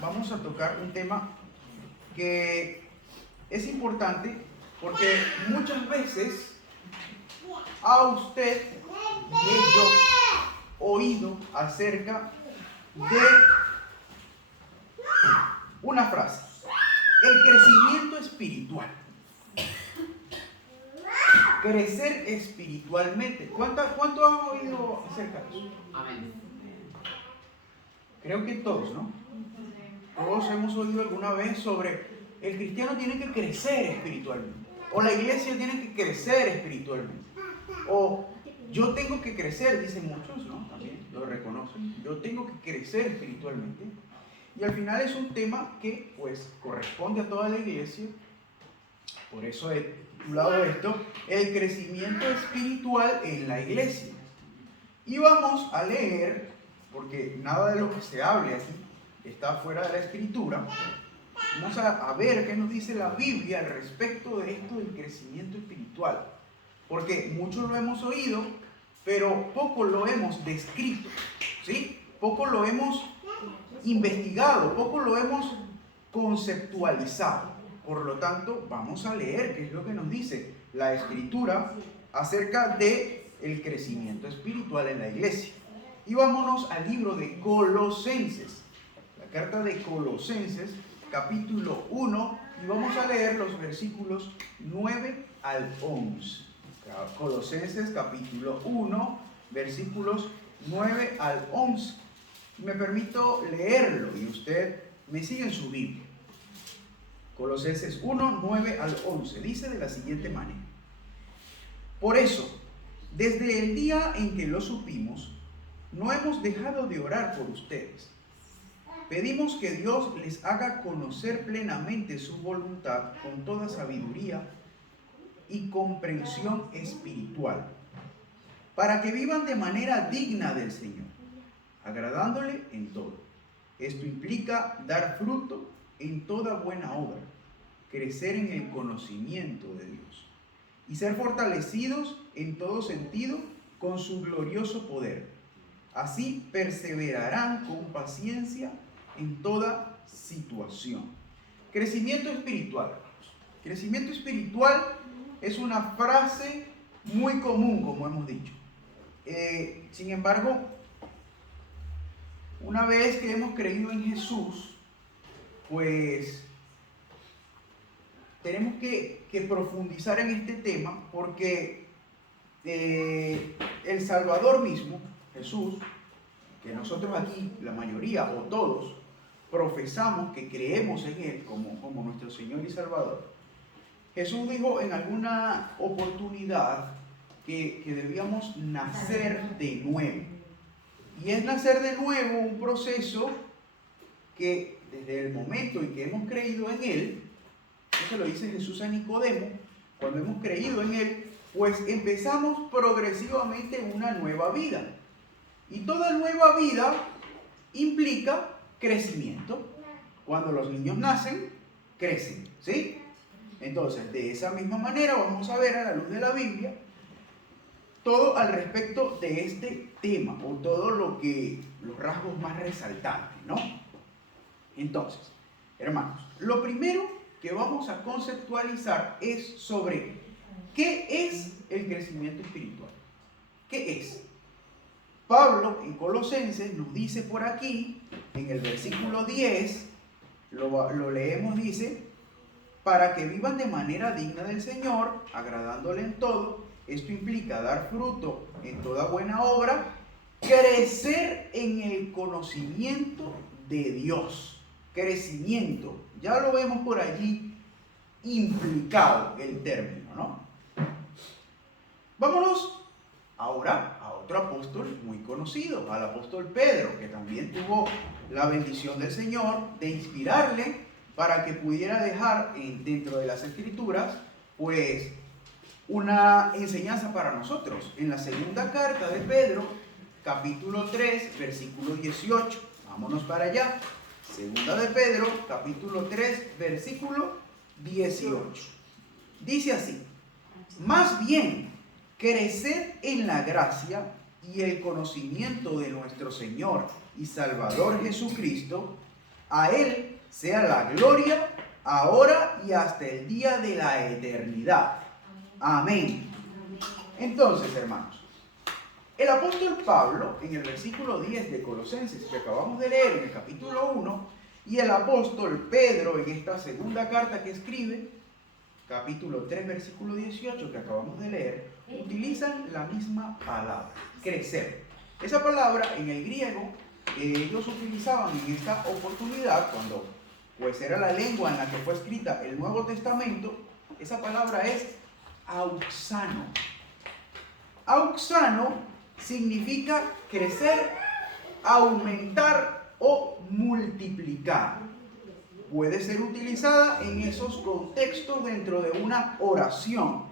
vamos a tocar un tema que es importante porque muchas veces a usted y yo oído acerca de una frase: el crecimiento espiritual. Crecer espiritualmente. ¿Cuánto han oído acerca de eso? Amén. Creo que todos, ¿no? Todos hemos oído alguna vez sobre el cristiano tiene que crecer espiritualmente, o la iglesia tiene que crecer espiritualmente, o yo tengo que crecer, dicen muchos, ¿no? También lo reconocen. Yo tengo que crecer espiritualmente. Y al final es un tema que pues corresponde a toda la iglesia. Por eso he titulado esto el crecimiento espiritual en la iglesia. Y vamos a leer, porque nada de lo que se hable aquí está fuera de la escritura. Vamos a ver qué nos dice la Biblia al respecto de esto del crecimiento espiritual. Porque muchos lo hemos oído, pero poco lo hemos descrito, ¿sí? Poco lo hemos investigado, poco lo hemos conceptualizado. Por lo tanto, vamos a leer qué es lo que nos dice la Escritura acerca de el crecimiento espiritual en la iglesia. Y vámonos al libro de Colosenses, la carta de Colosenses, capítulo 1, y vamos a leer los versículos 9 al 11. Colosenses, capítulo 1, versículos 9 al 11. Me permito leerlo y usted me sigue en su Biblia. Colosenses 1, 9 al 11. Dice de la siguiente manera: por eso, desde el día en que lo supimos, no hemos dejado de orar por ustedes. Pedimos que Dios les haga conocer plenamente su voluntad con toda sabiduría y comprensión espiritual, para que vivan de manera digna del Señor, agradándole en todo. Esto implica dar fruto en toda buena obra, crecer en el conocimiento de Dios y ser fortalecidos en todo sentido con su glorioso poder. Así perseverarán con paciencia en toda situación. Crecimiento espiritual. Crecimiento espiritual es una frase muy común, como hemos dicho. Sin embargo, una vez que hemos creído en Jesús, pues tenemos que profundizar en este tema, porque el Salvador mismo, Jesús, que nosotros aquí, la mayoría o todos, profesamos que creemos en Él como nuestro Señor y Salvador. Jesús dijo en alguna oportunidad que debíamos nacer de nuevo. Y es nacer de nuevo un proceso que desde el momento en que hemos creído en Él, eso lo dice Jesús a Nicodemo, cuando hemos creído en Él, pues empezamos progresivamente una nueva vida. Y toda nueva vida implica crecimiento. Cuando los niños nacen, crecen, ¿sí? Entonces, de esa misma manera vamos a ver a la luz de la Biblia todo al respecto de este tema, o todo los rasgos más resaltantes, ¿no? Entonces, hermanos, lo primero que vamos a conceptualizar es sobre qué es el crecimiento espiritual. ¿Qué es? Pablo en Colosenses nos dice por aquí, en el versículo 10, lo leemos, dice: para que vivan de manera digna del Señor, agradándole en todo. Esto implica dar fruto en toda buena obra, crecer en el conocimiento de Dios. Crecimiento, ya lo vemos por allí implicado el término, ¿no? Vámonos ahora a otro apóstol muy conocido, al apóstol Pedro, que también tuvo la bendición del Señor de inspirarle para que pudiera dejar dentro de las Escrituras, pues, una enseñanza para nosotros. En la segunda carta de Pedro, capítulo 3, versículo 18. Vámonos para allá. Segunda de Pedro, capítulo 3, versículo 18. Dice así: más bien, creced en la gracia y el conocimiento de nuestro Señor y Salvador Jesucristo. A Él sea la gloria, ahora y hasta el día de la eternidad. Amén. Entonces, hermanos, el apóstol Pablo, en el versículo 10 de Colosenses, que acabamos de leer en el capítulo 1, y el apóstol Pedro, en esta segunda carta que escribe, capítulo 3, versículo 18, que acabamos de leer, utilizan la misma palabra, crecer. Esa palabra, en el griego, que ellos utilizaban en esta oportunidad, cuando pues era la lengua en la que fue escrita el Nuevo Testamento, esa palabra es auxano. Auxano significa crecer, aumentar o multiplicar. Puede ser utilizada en esos contextos dentro de una oración.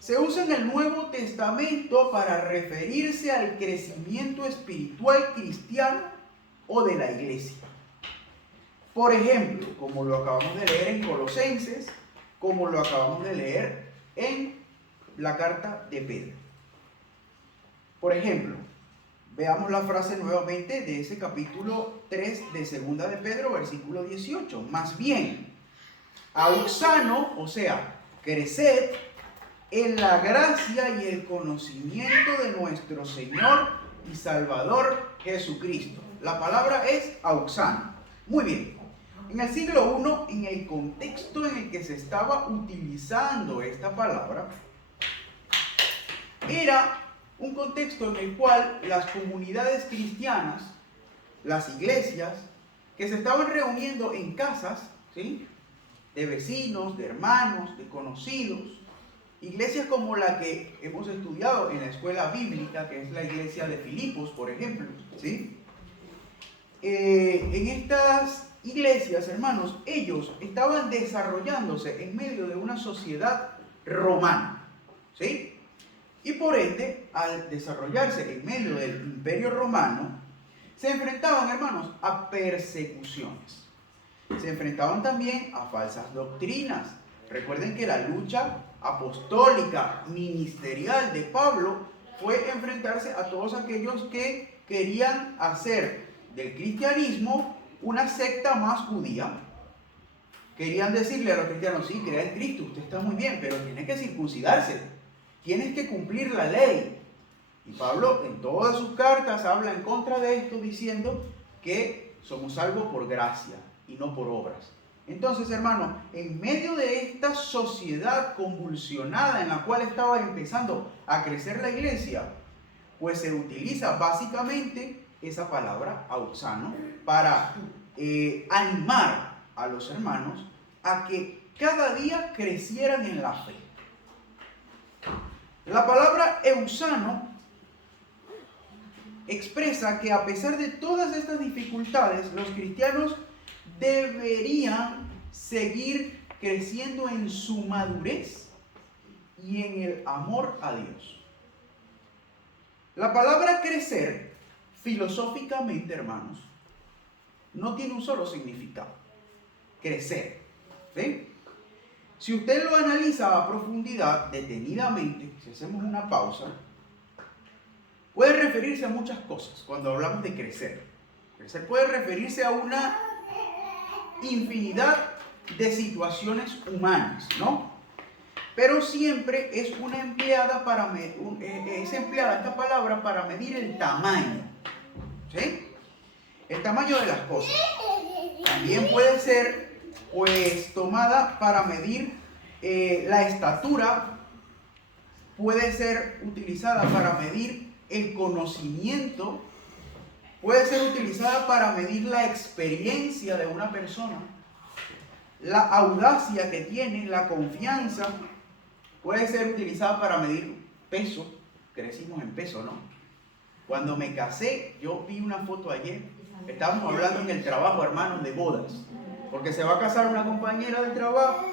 Se usa en el Nuevo Testamento para referirse al crecimiento espiritual cristiano o de la iglesia. Por ejemplo, como lo acabamos de leer en Colosenses, como lo acabamos de leer en la carta de Pedro. Por ejemplo, veamos la frase nuevamente de ese capítulo 3 de Segunda de Pedro, versículo 18. Más bien, auxano, o sea, creced en la gracia y el conocimiento de nuestro Señor y Salvador Jesucristo. La palabra es auxano. Muy bien. En el siglo I, en el contexto en el que se estaba utilizando esta palabra, era un contexto en el cual las comunidades cristianas, las iglesias, que se estaban reuniendo en casas, ¿sí?, de vecinos, de hermanos, de conocidos, iglesias como la que hemos estudiado en la escuela bíblica, que es la iglesia de Filipos, por ejemplo, ¿sí? En estas iglesias, hermanos, ellos estaban desarrollándose en medio de una sociedad romana, ¿sí? Y por ende, al desarrollarse en medio del Imperio Romano, se enfrentaban, hermanos, a persecuciones. Se enfrentaban también a falsas doctrinas. Recuerden que la lucha apostólica, ministerial de Pablo fue enfrentarse a todos aquellos que querían hacer del cristianismo una secta más judía. Querían decirle a los cristianos, sí, crea en Cristo, usted está muy bien, pero tiene que circuncidarse. Tienes que cumplir la ley. Y Pablo en todas sus cartas habla en contra de esto, diciendo que somos salvos por gracia y no por obras. Entonces, hermano, en medio de esta sociedad convulsionada en la cual estaba empezando a crecer la iglesia, pues se utiliza básicamente esa palabra, auxano, para animar a los hermanos a que cada día crecieran en la fe. La palabra eusano expresa que a pesar de todas estas dificultades, los cristianos deberían seguir creciendo en su madurez y en el amor a Dios. La palabra crecer, filosóficamente, hermanos, no tiene un solo significado. Crecer, ¿sí? Si usted lo analiza a profundidad, detenidamente, si hacemos una pausa, puede referirse a muchas cosas cuando hablamos de crecer. Crecer puede referirse a una infinidad de situaciones humanas, ¿no? Pero siempre es una empleada es empleada esta palabra para medir el tamaño, ¿sí? El tamaño de las cosas. También puede ser pues tomada para medir la estatura, puede ser utilizada para medir el conocimiento, puede ser utilizada para medir la experiencia de una persona, la audacia que tiene, la confianza, puede ser utilizada para medir peso. Crecimos en peso, ¿no? Cuando me casé, yo vi una foto ayer, estábamos hablando en el trabajo, hermanos, de bodas, porque se va a casar una compañera del trabajo,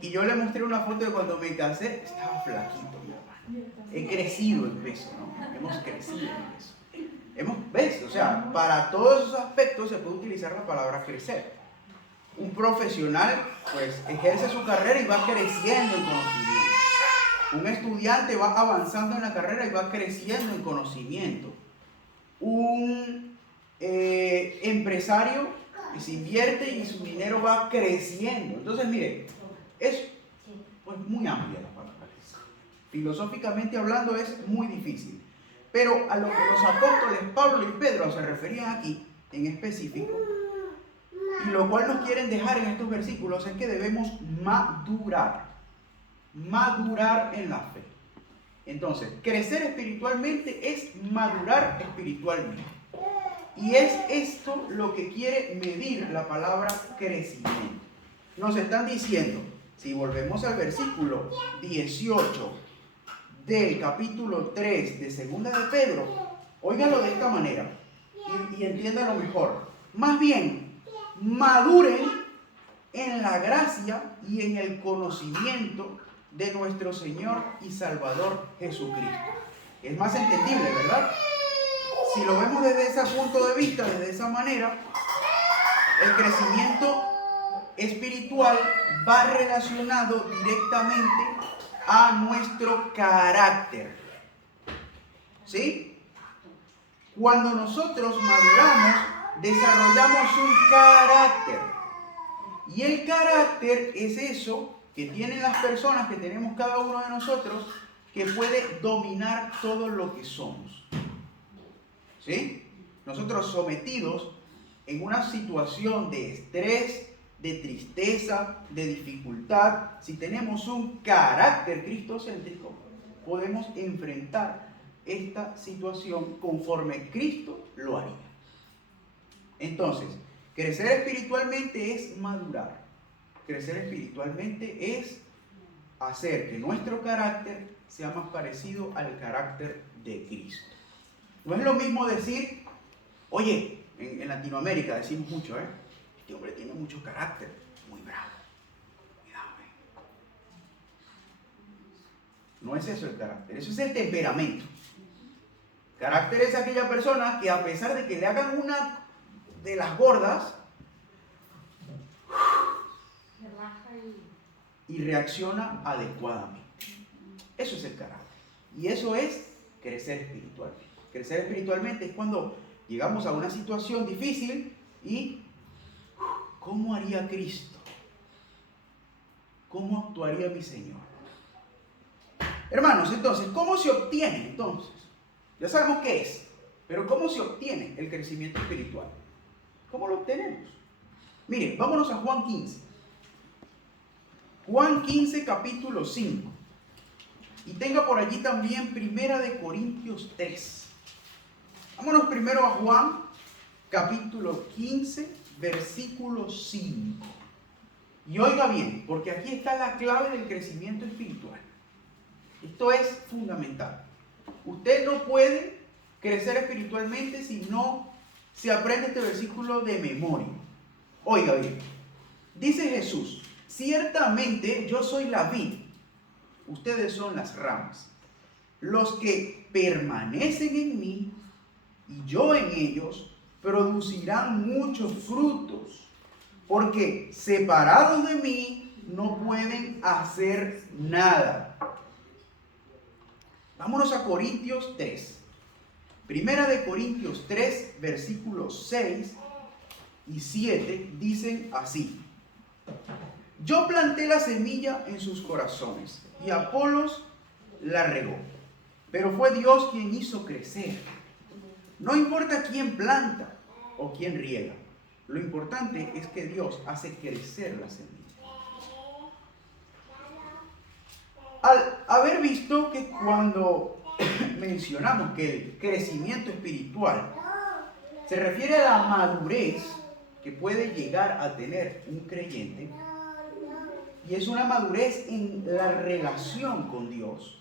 y yo le mostré una foto de cuando me casé, estaba flaquito, mi hermano. He crecido en peso, ¿no? Hemos crecido en peso. ¿Ves? O sea, para todos esos aspectos se puede utilizar la palabra crecer. Un profesional, pues, ejerce su carrera y va creciendo en conocimiento. Un estudiante va avanzando en la carrera y va creciendo en conocimiento. Un empresario que se invierte y su dinero va creciendo. Entonces, mire, es pues, muy amplia la palabra. Filosóficamente hablando es muy difícil. Pero a lo que los apóstoles Pablo y Pedro se referían aquí, en específico, y lo cual nos quieren dejar en estos versículos, es que debemos madurar en la fe. Entonces, crecer espiritualmente es madurar espiritualmente. Y es esto lo que quiere medir la palabra crecimiento. Nos están diciendo, si volvemos al versículo 18 del capítulo 3 de Segunda de Pedro, óiganlo de esta manera y entiéndanlo mejor. Más bien, maduren en la gracia y en el conocimiento de nuestro Señor y Salvador Jesucristo. Es más entendible, ¿verdad? Si lo vemos desde ese punto de vista, desde esa manera, el crecimiento espiritual va relacionado directamente a nuestro carácter. ¿Sí? Cuando nosotros maduramos, desarrollamos un carácter. Y el carácter es eso que tienen las personas, que tenemos cada uno de nosotros, que puede dominar todo lo que somos. ¿Sí? Nosotros sometidos en una situación de estrés, de tristeza, de dificultad, si tenemos un carácter cristocéntrico, podemos enfrentar esta situación conforme Cristo lo haría. Entonces, crecer espiritualmente es madurar. Crecer espiritualmente es hacer que nuestro carácter sea más parecido al carácter de Cristo. No es lo mismo decir, oye, en Latinoamérica decimos mucho, este hombre tiene mucho carácter, muy bravo. Cuidado, No es eso el carácter, eso es el temperamento. Carácter es aquella persona que a pesar de que le hagan una de las gordas, y reacciona adecuadamente. Eso es el carácter. Y eso es crecer espiritualmente. Crecer espiritualmente es cuando llegamos a una situación difícil y ¿cómo haría Cristo? ¿Cómo actuaría mi Señor? Hermanos, entonces, ¿cómo se obtiene entonces? Ya sabemos qué es, pero ¿cómo se obtiene el crecimiento espiritual? ¿Cómo lo obtenemos? Miren, vámonos a Juan 15. Juan 15, capítulo 5. Y tenga por allí también Primera de Corintios 3. Vámonos primero a Juan, capítulo 15, versículo 5. Y oiga bien, porque aquí está la clave del crecimiento espiritual. Esto es fundamental. Usted no puede crecer espiritualmente si no se aprende este versículo de memoria. Oiga bien, dice Jesús, ciertamente yo soy la vid, ustedes son las ramas. Los que permanecen en mí y yo en ellos producirán muchos frutos, porque separados de mí no pueden hacer nada. Vámonos a Corintios 3. Primera de Corintios 3, versículos 6 y 7 dicen así. Yo planté la semilla en sus corazones y Apolos la regó, pero fue Dios quien hizo crecer. No importa quién planta o quién riega, lo importante es que Dios hace crecer la semilla. Al haber visto que cuando mencionamos que el crecimiento espiritual se refiere a la madurez que puede llegar a tener un creyente, y es una madurez en la relación con Dios,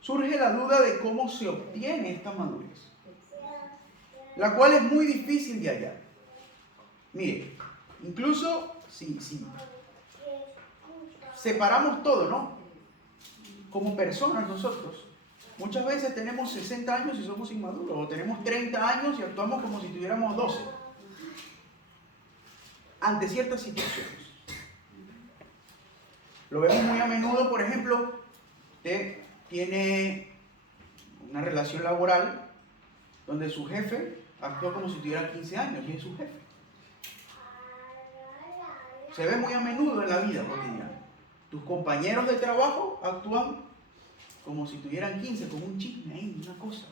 surge la duda de cómo se obtiene esta madurez, la cual es muy difícil de hallar. Mire, incluso si separamos todo, ¿no? Como personas nosotros, muchas veces tenemos 60 años y somos inmaduros, o tenemos 30 años y actuamos como si tuviéramos 12, ante ciertas situaciones. Lo vemos muy a menudo, por ejemplo, usted tiene una relación laboral donde su jefe actúa como si tuviera 15 años y es su jefe. Se ve muy a menudo en la vida cotidiana. Tus compañeros de trabajo actúan como si tuvieran 15, como un chisme ahí, una cosa.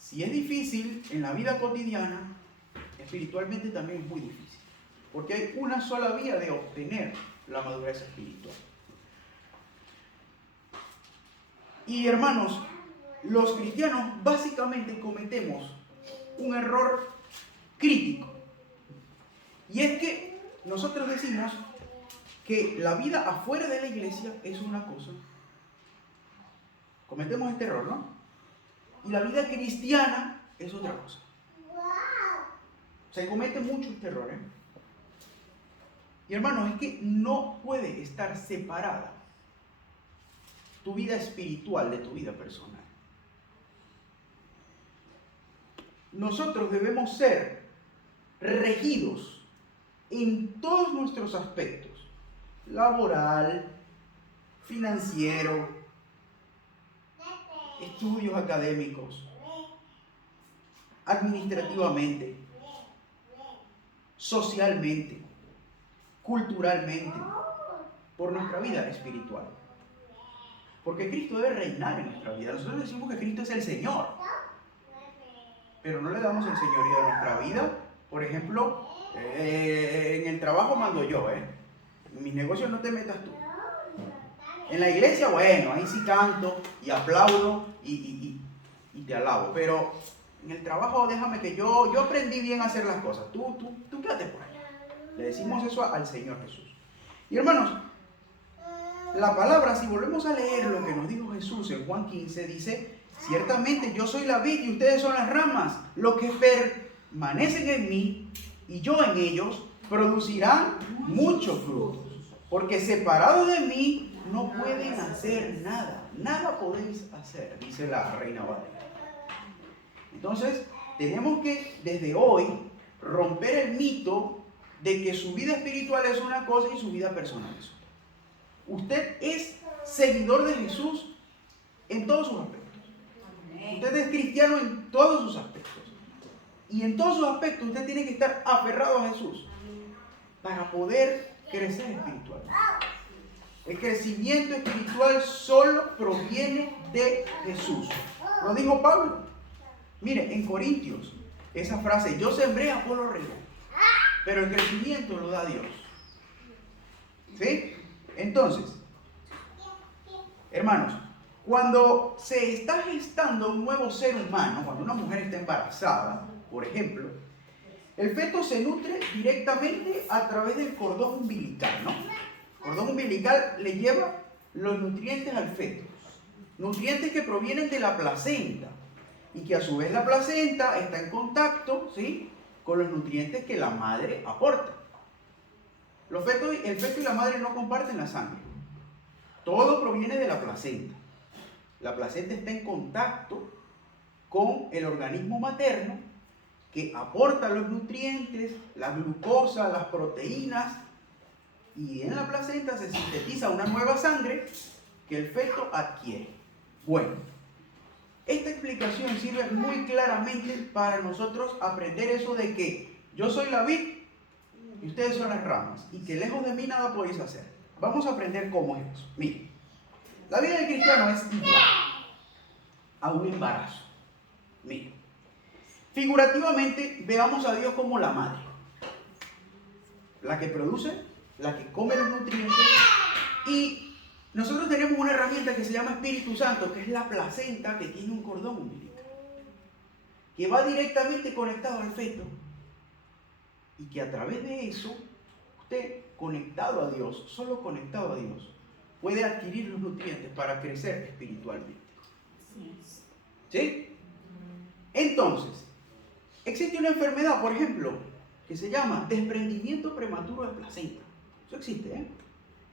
Si es difícil en la vida cotidiana, espiritualmente también es muy difícil. Porque hay una sola vía de obtener la madurez espiritual. Y hermanos, los cristianos básicamente cometemos un error crítico. Y es que nosotros decimos que la vida afuera de la iglesia es una cosa. Cometemos este error, ¿no? Y la vida cristiana es otra cosa. Se comete mucho este error, ¿eh? Y hermanos, es que no puede estar separada tu vida espiritual de tu vida personal. Nosotros debemos ser regidos en todos nuestros aspectos, laboral, financiero, estudios académicos, administrativamente, socialmente, culturalmente, por nuestra vida espiritual. Porque Cristo debe reinar en nuestra vida. Nosotros decimos que Cristo es el Señor, pero no le damos el señorío de nuestra vida. Por ejemplo, en el trabajo mando yo, en mis negocios no te metas tú. En la iglesia, bueno, ahí sí canto y aplaudo y te alabo, pero en el trabajo déjame que yo aprendí bien a hacer las cosas, tú quédate por allá. Le decimos eso al Señor Jesús. Y hermanos, la palabra, si volvemos a leer lo que nos dijo Jesús en Juan 15, dice: ciertamente yo soy la vid y ustedes son las ramas. Los que permanecen en mí y yo en ellos producirán muchos frutos. Porque separados de mí no pueden hacer nada. Nada podéis hacer, dice la Reina Valera. Entonces, tenemos que desde hoy romper el mito de que su vida espiritual es una cosa y su vida personal es otra. Usted es seguidor de Jesús en todos sus aspectos. Usted es cristiano en todos sus aspectos. Y en todos sus aspectos usted tiene que estar aferrado a Jesús para poder crecer espiritualmente. El crecimiento espiritual solo proviene de Jesús. Lo dijo Pablo. Mire, en Corintios, esa frase: yo sembré, Apolo regó, pero el crecimiento lo da Dios. ¿Sí? Entonces, hermanos, cuando se está gestando un nuevo ser humano, cuando una mujer está embarazada, por ejemplo, el feto se nutre directamente a través del cordón umbilical, ¿no? El cordón umbilical le lleva los nutrientes al feto, nutrientes que provienen de la placenta y que a su vez la placenta está en contacto, ¿sí?, con los nutrientes que la madre aporta. El feto y la madre no comparten la sangre. Todo proviene de la placenta. La placenta está en contacto con el organismo materno que aporta los nutrientes, la glucosa, las proteínas, y en la placenta se sintetiza una nueva sangre que el feto adquiere. Bueno, esta explicación sirve muy claramente para nosotros aprender eso de que yo soy la vid y ustedes son las ramas, y que lejos de mí nada podéis hacer. Vamos a aprender cómo es eso. Miren, la vida del cristiano es igual a un embarazo. Miren, figurativamente veamos a Dios como la madre, la que produce, la que come los nutrientes, y nosotros tenemos una herramienta que se llama Espíritu Santo, que es la placenta, que tiene un cordón umbilical, que va directamente conectado al feto, y que a través de eso, usted conectado a Dios, solo conectado a Dios, puede adquirir los nutrientes para crecer espiritualmente. ¿Sí? Entonces, existe una enfermedad, por ejemplo, que se llama desprendimiento prematuro de placenta. Eso existe, ¿eh?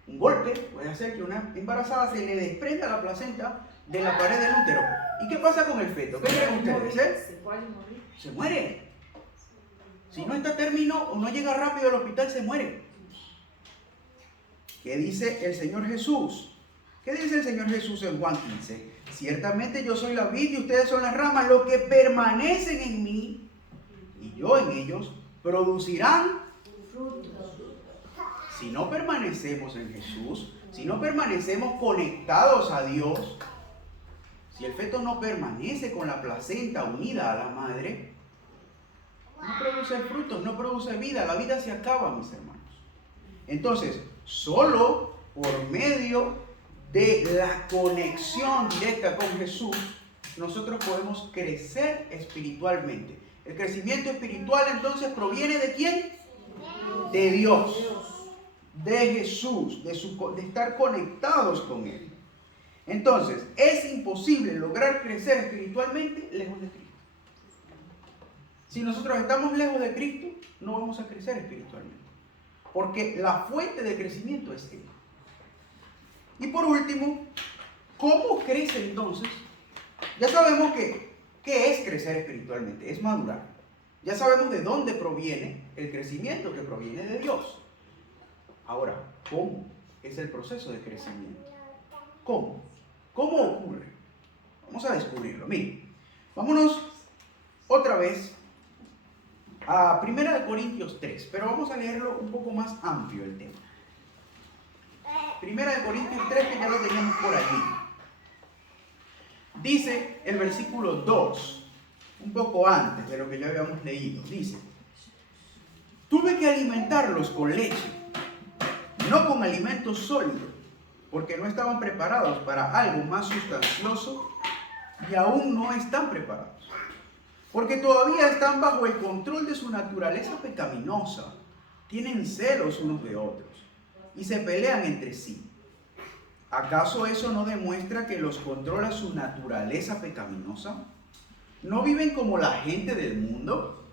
Un golpe puede hacer que una embarazada se le desprenda la placenta de la pared del útero. ¿Y qué pasa con el feto? ¿Qué creen ustedes? Se muere. Si no está a término o no llega rápido al hospital, se muere. ¿Qué dice el Señor Jesús? ¿Qué dice el Señor Jesús en Juan 15? Ciertamente yo soy la vid y ustedes son las ramas, los que permanecen en mí y yo en ellos producirán frutos. Si no permanecemos en Jesús, si no permanecemos conectados a Dios, si el feto no permanece con la placenta unida a la madre, no produce frutos, no produce vida, la vida se acaba, mis hermanos. Entonces, solo por medio de la conexión directa con Jesús, nosotros podemos crecer espiritualmente. El crecimiento espiritual entonces proviene ¿de quién? De Dios, de Jesús, de estar conectados con Él. Entonces, es imposible lograr crecer espiritualmente lejos de Cristo. Si nosotros estamos lejos de Cristo, no vamos a crecer espiritualmente, porque la fuente de crecimiento es Él. Y por último, ¿cómo crece entonces? Ya sabemos qué es crecer espiritualmente, es madurar. Ya sabemos de dónde proviene el crecimiento, que proviene de Dios. Ahora, ¿cómo es el proceso de crecimiento? ¿Cómo? ¿Cómo ocurre? Vamos a descubrirlo. Miren, vámonos otra vez a 1 Corintios 3, pero vamos a leerlo un poco más amplio el tema. 1 Corintios 3, que ya lo teníamos por allí. Dice el versículo 2, un poco antes de lo que ya habíamos leído. Dice: tuve que alimentarlos con leche, no con alimento sólido, porque no estaban preparados para algo más sustancioso y aún no están preparados, porque todavía están bajo el control de su naturaleza pecaminosa, tienen celos unos de otros y se pelean entre sí. ¿Acaso eso no demuestra que los controla su naturaleza pecaminosa? ¿No viven como la gente del mundo?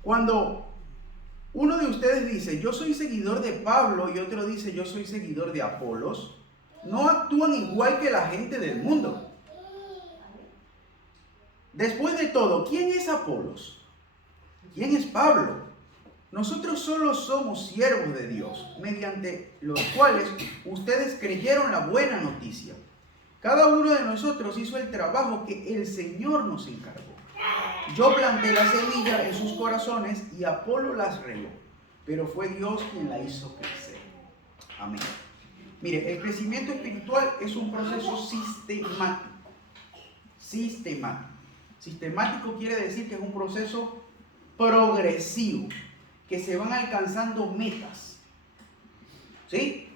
Cuando uno de ustedes dice, yo soy seguidor de Pablo, y otro dice, yo soy seguidor de Apolos, no actúan igual que la gente del mundo. Después de todo, ¿quién es Apolos? ¿Quién es Pablo? Nosotros solo somos siervos de Dios, mediante los cuales ustedes creyeron la buena noticia. Cada uno de nosotros hizo el trabajo que el Señor nos encargó. Yo planté la semilla en sus corazones y Apolo las regó, pero fue Dios quien la hizo crecer. Amén. Mire, el crecimiento espiritual es un proceso sistemático. Sistemático quiere decir que es un proceso progresivo, que se van alcanzando metas, ¿sí?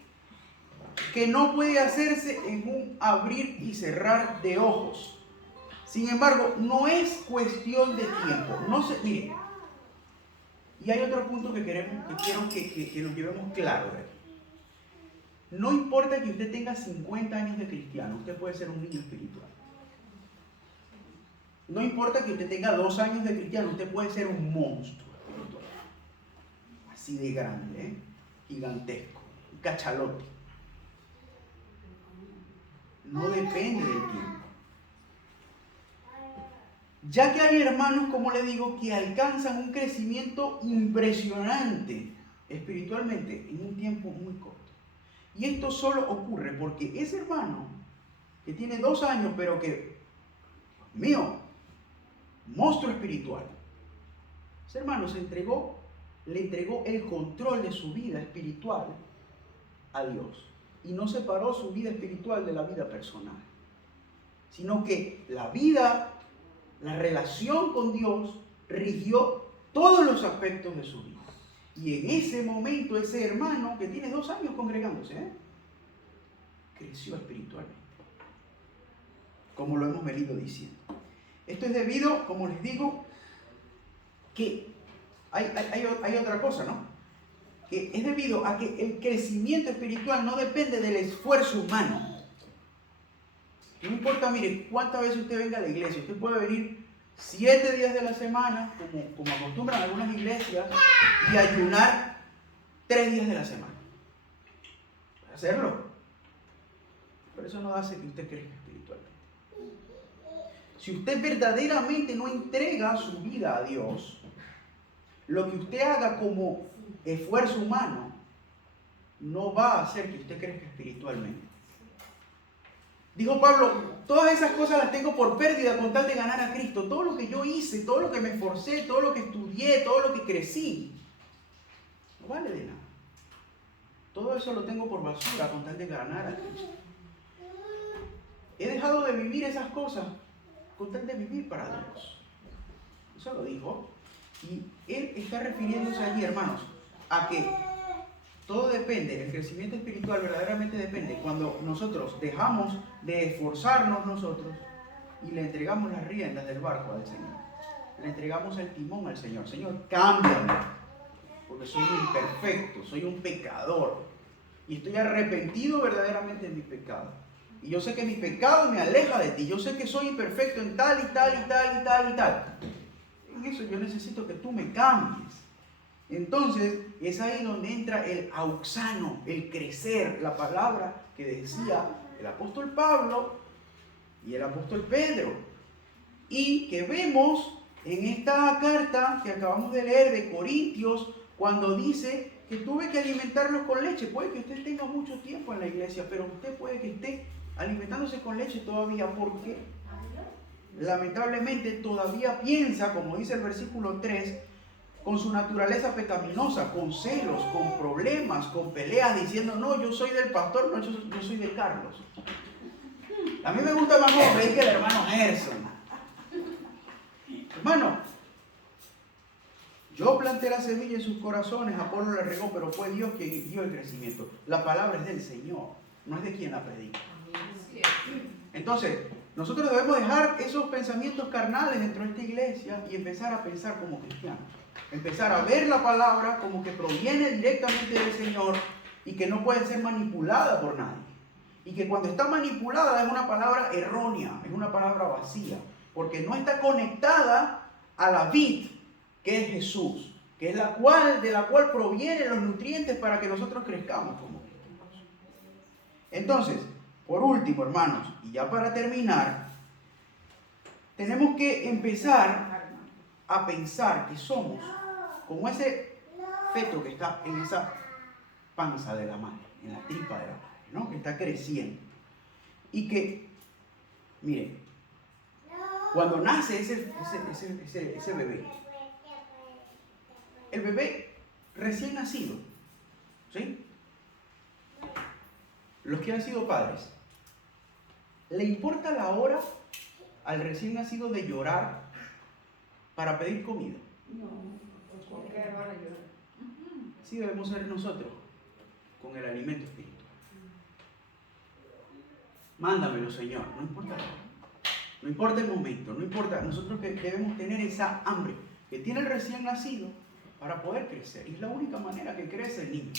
Que no puede hacerse en un abrir y cerrar de ojos. Sin embargo, no es cuestión de tiempo. Mire, y hay otro punto que quiero que nos llevemos claro. No importa que usted tenga 50 años de cristiano, usted puede ser un niño espiritual. No importa que usted tenga 2 años de cristiano, usted puede ser un monstruo espiritual. Así de grande, gigantesco, un cachalote. No depende del tiempo. Ya que hay hermanos, como le digo, que alcanzan un crecimiento impresionante espiritualmente en un tiempo muy corto. Y esto solo ocurre porque ese hermano que tiene 2 años, pero que, Dios mío, monstruo espiritual, ese hermano le entregó el control de su vida espiritual a Dios. Y no separó su vida espiritual de la vida personal, sino que la relación con Dios rigió todos los aspectos de su vida. Y en ese momento ese hermano que tiene 2 años congregándose, creció espiritualmente, como lo hemos venido diciendo. Esto es debido, como les digo, que hay otra cosa, ¿no? Que es debido a que el crecimiento espiritual no depende del esfuerzo humano. No importa, mire, cuántas veces usted venga a la iglesia, usted puede venir 7 días de la semana, como acostumbran algunas iglesias, y ayunar 3 días de la semana. Puede hacerlo. Pero eso no hace que usted crezca espiritualmente. Si usted verdaderamente no entrega su vida a Dios, lo que usted haga como esfuerzo humano no va a hacer que usted crezca espiritualmente. Dijo Pablo, todas esas cosas las tengo por pérdida con tal de ganar a Cristo. Todo lo que yo hice, todo lo que me esforcé, todo lo que estudié, todo lo que crecí, no vale de nada. Todo eso lo tengo por basura con tal de ganar a Cristo. He dejado de vivir esas cosas con tal de vivir para Dios. Eso lo dijo. Y él está refiriéndose allí, hermanos, a que todo depende, el crecimiento espiritual verdaderamente depende cuando nosotros dejamos de esforzarnos nosotros y le entregamos las riendas del barco al Señor. Le entregamos el timón al Señor. Señor, cámbiame, porque soy imperfecto, soy un pecador y estoy arrepentido verdaderamente de mi pecado. Y yo sé que mi pecado me aleja de ti. Yo sé que soy imperfecto en tal y tal y tal y tal y tal. En eso yo necesito que tú me cambies. Entonces es ahí donde entra el auxano, el crecer, la palabra que decía el apóstol Pablo y el apóstol Pedro. Y que vemos en esta carta que acabamos de leer de Corintios, cuando dice que tuve que alimentarlos con leche. Puede que usted tenga mucho tiempo en la iglesia, pero usted puede que esté alimentándose con leche todavía porque lamentablemente todavía piensa, como dice el versículo 3, con su naturaleza pecaminosa, con celos, con problemas, con peleas, diciendo, no, yo soy del pastor, no, yo soy de Carlos. A mí me gusta más hombre que el hermano Gerson. Hermano, yo planté la semilla en sus corazones, Apolo la regó, pero fue Dios quien dio el crecimiento. La palabra es del Señor, no es de quien la predica. Entonces, nosotros debemos dejar esos pensamientos carnales dentro de esta iglesia y empezar a pensar como cristianos. Empezar a ver la palabra como que proviene directamente del Señor y que no puede ser manipulada por nadie. Y que cuando está manipulada es una palabra errónea, es una palabra vacía, porque no está conectada a la vid, que es Jesús, que es de la cual provienen los nutrientes para que nosotros crezcamos como cristianos. Entonces, por último, hermanos, y ya para terminar, tenemos que empezar a pensar que somos como ese feto que está en esa panza de la madre, en la tripa de la madre, ¿no? Que está creciendo. Y que, miren, cuando nace ese bebé, el bebé recién nacido, ¿sí? Los que han sido padres, ¿le importa la hora al recién nacido de llorar para pedir comida? No. Así debemos ser nosotros con el alimento espiritual. Mándamelo, Señor, no importa la hora, no importa el momento, no importa. Nosotros que debemos tener esa hambre que tiene el recién nacido para poder crecer. Y es la única manera que crece el niño,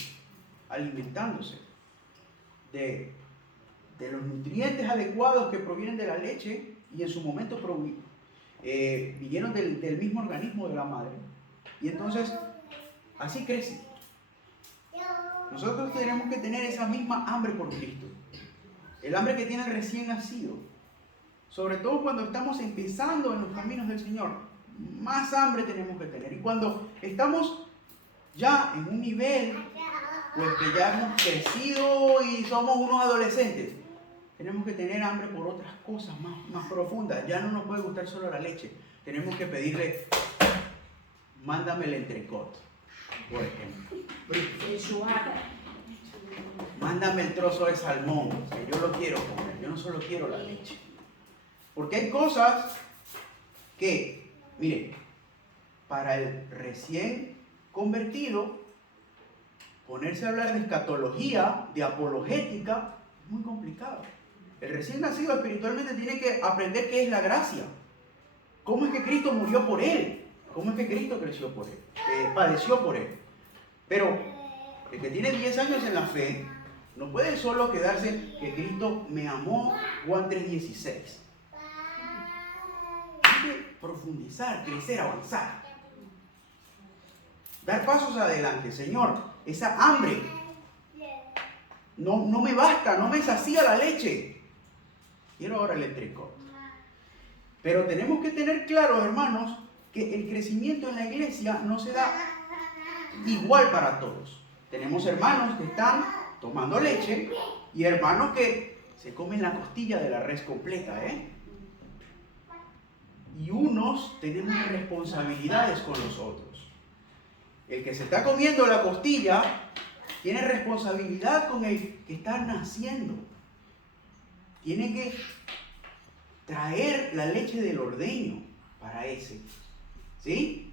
alimentándose de los nutrientes adecuados que provienen de la leche y en su momento vinieron del mismo organismo de la madre. Y entonces, así crece. Nosotros tenemos que tener esa misma hambre por Cristo. El hambre que tiene el recién nacido. Sobre todo cuando estamos empezando en los caminos del Señor. Más hambre tenemos que tener. Y cuando estamos ya en un nivel, pues que ya hemos crecido y somos unos adolescentes, tenemos que tener hambre por otras cosas más profundas. Ya no nos puede gustar solo la leche. Tenemos que pedirle, mándame el entrecot, por ejemplo. Mándame el trozo de salmón, que yo lo quiero comer. Yo no solo quiero la leche. Porque hay cosas que, mire, para el recién convertido, ponerse a hablar de escatología, de apologética, es muy complicado. El recién nacido espiritualmente tiene que aprender qué es la gracia. ¿Cómo es que Cristo murió por él? ¿Cómo es que Cristo creció por él? Padeció por él. Pero el que tiene 10 años en la fe no puede solo quedarse que Cristo me amó, Juan 3:16. Hay que profundizar, crecer, avanzar. Dar pasos adelante. Señor, esa hambre no me basta, no me sacía la leche. Quiero ahora el entrecot. Pero tenemos que tener claro, hermanos, que el crecimiento en la iglesia no se da igual para todos. Tenemos hermanos que están tomando leche y hermanos que se comen la costilla de la res completa, ¿eh? Y unos tenemos responsabilidades con los otros. El que se está comiendo la costilla tiene responsabilidad con el que está naciendo. Tiene que traer la leche del ordeño para ese. ¿Sí?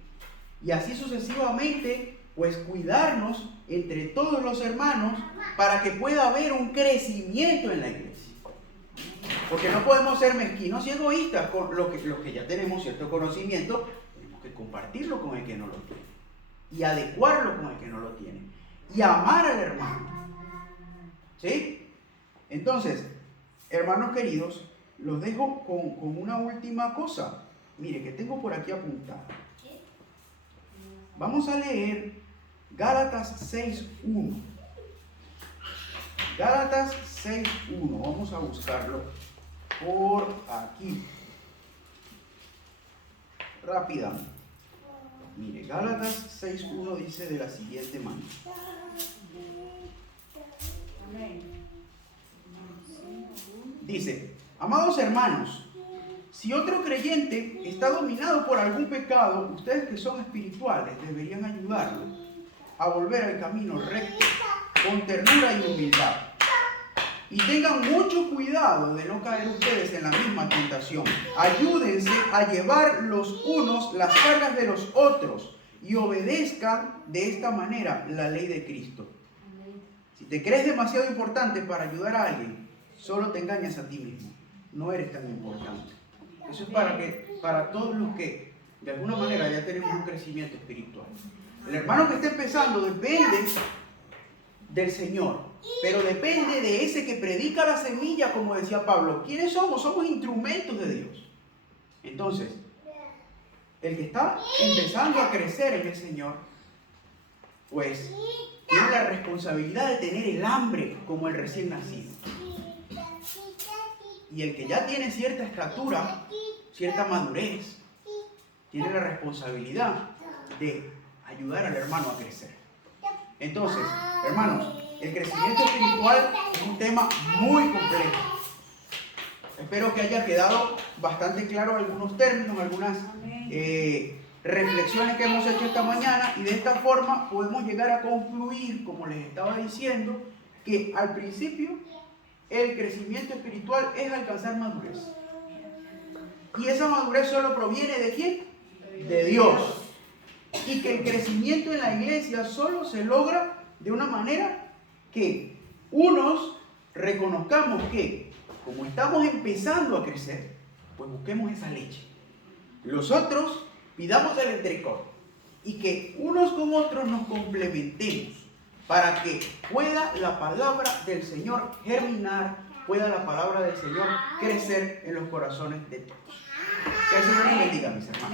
Y así sucesivamente, pues cuidarnos entre todos los hermanos para que pueda haber un crecimiento en la iglesia. Porque no podemos ser mezquinos y egoístas con los que ya tenemos cierto conocimiento. Tenemos que compartirlo con el que no lo tiene. Y adecuarlo con el que no lo tiene. Y amar al hermano. ¿Sí? Entonces, hermanos queridos, los dejo con una última cosa. Mire, que tengo por aquí apuntada. Vamos a leer Gálatas 6.1. Gálatas 6.1. Vamos a buscarlo por aquí. Rápidamente. Mire, Gálatas 6.1 dice de la siguiente manera. Dice, amados hermanos, si otro creyente está dominado por algún pecado, ustedes que son espirituales deberían ayudarlo a volver al camino recto con ternura y humildad. Y tengan mucho cuidado de no caer ustedes en la misma tentación. Ayúdense a llevar los unos las cargas de los otros y obedezcan de esta manera la ley de Cristo. Si te crees demasiado importante para ayudar a alguien, solo te engañas a ti mismo. No eres tan importante. Eso es para todos los que de alguna manera ya tenemos un crecimiento espiritual. El hermano que está empezando depende del Señor, pero depende de ese que predica la semilla, como decía Pablo. ¿Quiénes somos? Somos instrumentos de Dios. Entonces, el que está empezando a crecer en el Señor, pues tiene la responsabilidad de tener el hambre como el recién nacido. Y el que ya tiene cierta estatura, cierta madurez, tiene la responsabilidad de ayudar al hermano a crecer. Entonces, hermanos, el crecimiento espiritual es un tema muy complejo. Espero que haya quedado bastante claro algunos términos, algunas reflexiones que hemos hecho esta mañana, y de esta forma podemos llegar a concluir, como les estaba diciendo, que al principio el crecimiento espiritual es alcanzar madurez. Y esa madurez solo proviene ¿de quién? De Dios. Y que el crecimiento en la iglesia solo se logra de una manera que unos reconozcamos que, como estamos empezando a crecer, pues busquemos esa leche. Los otros pidamos el entrecot. Y que unos con otros nos complementemos para que pueda la palabra del Señor germinar, pueda la palabra del Señor crecer en los corazones de todos. Que el Señor les bendiga, mis hermanos.